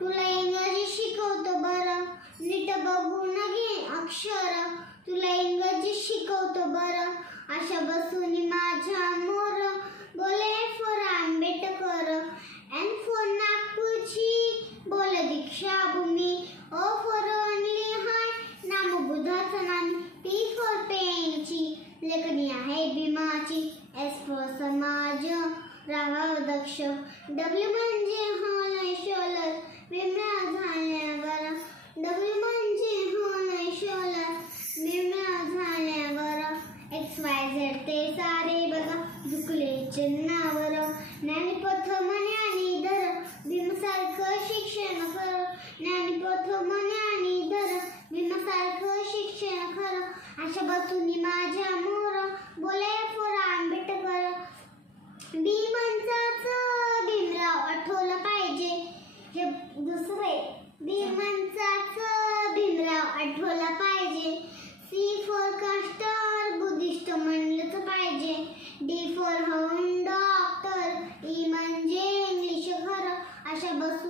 तुला इंग्रजी शिकवतो बरं, नीट बघून घे अक्षर. तुला इंग्रजी शिकवतो बरं, आशा बसून माझ्या मोर. बोले फॉर आंबेडकर, एन फॉर नागपूरची, बोले दीक्षाभूमी. ओ फॉर ओनली हाय, नाम बुद्धाचं नाम. टी फॉर पेनची, लेखनी आहे भीमाची. एस फॉर समाज, राहावं दक्ष. डब्ल्यू म्हणजे होणं शोलर, विम्या झाल्यावर. डब्ल्यू म्हणजे होणं शोलर, विम्या झाल्यावर. एक्स वाय झेड ते सारे बघा, झुकले चिन्हावर. ज्ञानीपथ म्हणे धर, भीमसारखं शिक्षण कर. ज्ञानीपथ म्हणे धर, भीमसारखं शिक्षण कर. आशा बसून माझ्या मोर. बोले फॉर आंबेडकर. भीमांचाच भीमराव आठवलं पाहिजे. हे दुसरे भीमांचाच भीमराव आठवला पाहिजे. सी फॉर कास्टर, बुद्धिस्ट म्हणलंच पाहिजे. डी फॉर होऊन डॉक्टर, ई म्हणजे इंग्लिश खरं. अशा बसून